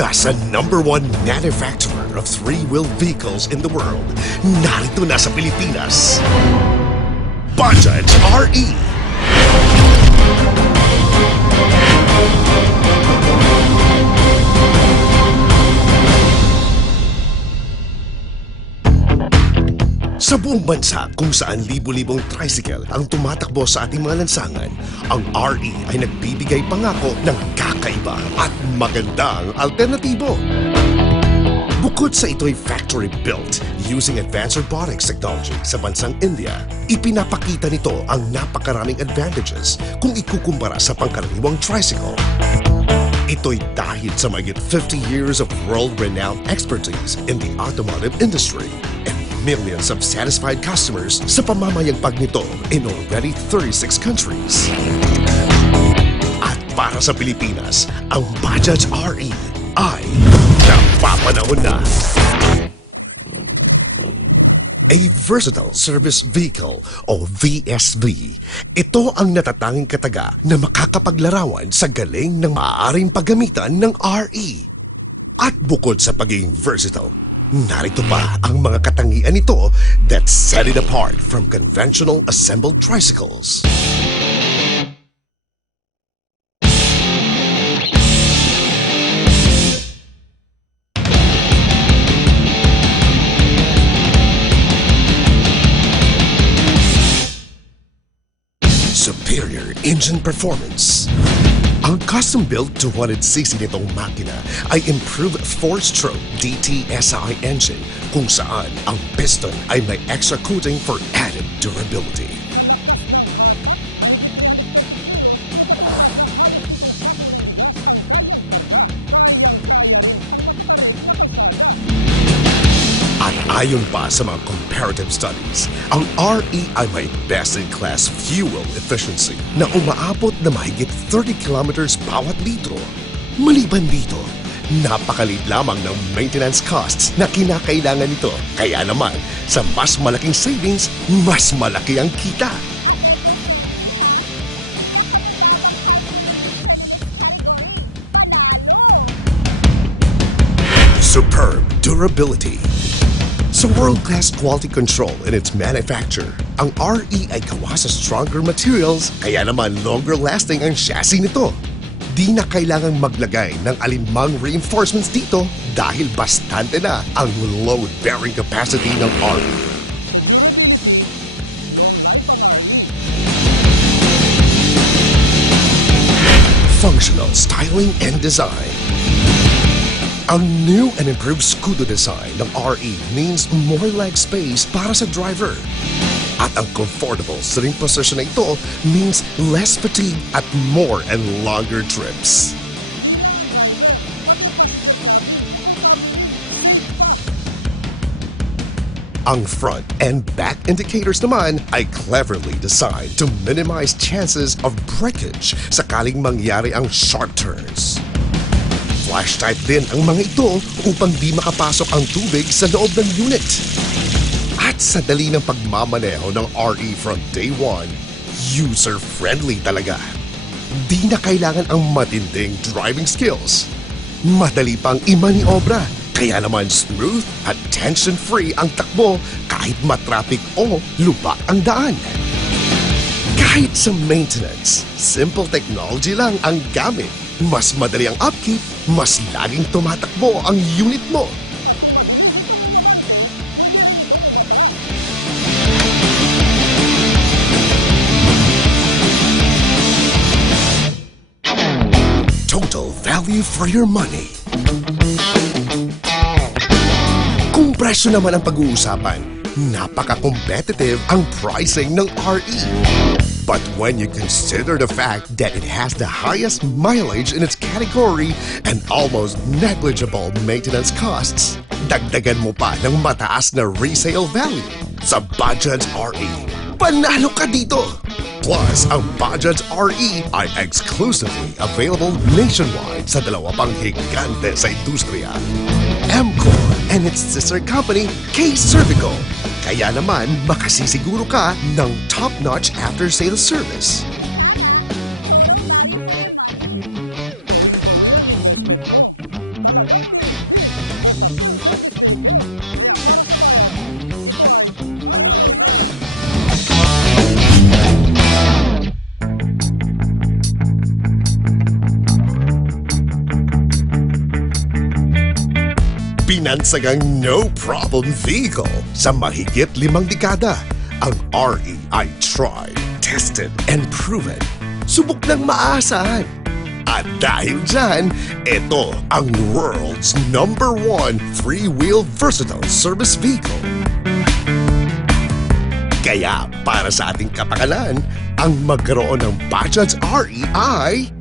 Nasa #1 manufacturer of three-wheel vehicles in the world. Narito na sa Pilipinas. Bajaj RE. Sa buong bansa kung saan libo-libong tricycle ang tumatakbo sa ating mga lansangan, ang RE ay nagbibigay pangako ng kakaiba at magandang alternatibo. Bukod sa ito'y factory-built using advanced robotics technology sa bansang India, ipinapakita nito ang napakaraming advantages kung ikukumpara sa pangkaraniwang tricycle. Ito'y dahil sa mahigit 50 years of world-renowned expertise in the automotive industry and millions of satisfied customers sa pamamayagpag nito in already 36 countries. At para sa Pilipinas, ang Bajaj RE ay napapanahon na. A Versatile Service Vehicle o VSV. Ito ang natatanging kataga na makakapaglarawan sa galing ng maaaring paggamitan ng RE. At bukod sa pagiging versatile, narito pa ang mga katangian nito that set it apart from conventional assembled tricycles. Superior engine performance. Ang custom-built 200cc nitong makina ay improved 4-stroke DTSI engine kung saan ang piston ay may extra coating for added durability. Ayon pa sa mga comparative studies, ang RE ay may best-in-class fuel efficiency na umaabot na mahigit 30 kilometers bawat litro. Maliban dito, napakaliit lamang ng maintenance costs na kinakailangan nito. Kaya naman, sa mas malaking savings, mas malaki ang kita. Superb durability. Sa world-class quality control in its manufacture, ang RE ay gawa sa stronger materials, kaya naman longer-lasting ang chassis nito. Di na kailangang maglagay ng alinmang reinforcements dito dahil bastante na ang load-bearing capacity ng RE. Functional styling and design. Ang new and improved Scudo design ng RE means more leg space para sa driver. At ang comfortable sitting position na ito means less fatigue at more and longer trips. Ang front and back indicators naman ay cleverly designed to minimize chances of breakage sakaling mangyari ang sharp turns. Flash type din ang mga ito upang di makapasok ang tubig sa loob ng unit. At sa dali ng pagmamaneho ng RE from day one, user-friendly talaga. Di na kailangan ang matinding driving skills. Madali pang imaniobra, kaya naman smooth at tension-free ang takbo kahit matraffic o lubak ang daan. Kahit sa maintenance, simple technology lang ang gamit. Mas madali ang upkeep, mas laging tumatakbo ang unit mo. Total value for your money. Kung presyo naman ang pag-uusapan, napaka-competitive ang pricing ng RE. But when you consider the fact that it has the highest mileage in its category and almost negligible maintenance costs, dagdagan mo pa ng mataas na resale value sa Bajaj RE. Panalo ka dito! Plus, ang Bajaj RE ay exclusively available nationwide sa dalawa pang higante sa industriya, Emcor and its sister company, K-Cervico. Kaya naman, makasisiguro ka ng top-notch after-sales service. binansagang no-problem vehicle sa mahigit 5 dekada. Ang RE ay tried, tested, and proven. Subok ng maasahan. At dahil dyan, ito ang world's #1 three-wheel versatile service vehicle. Kaya para sa ating kapakanan, ang magkaroon ng Bajaj RE ay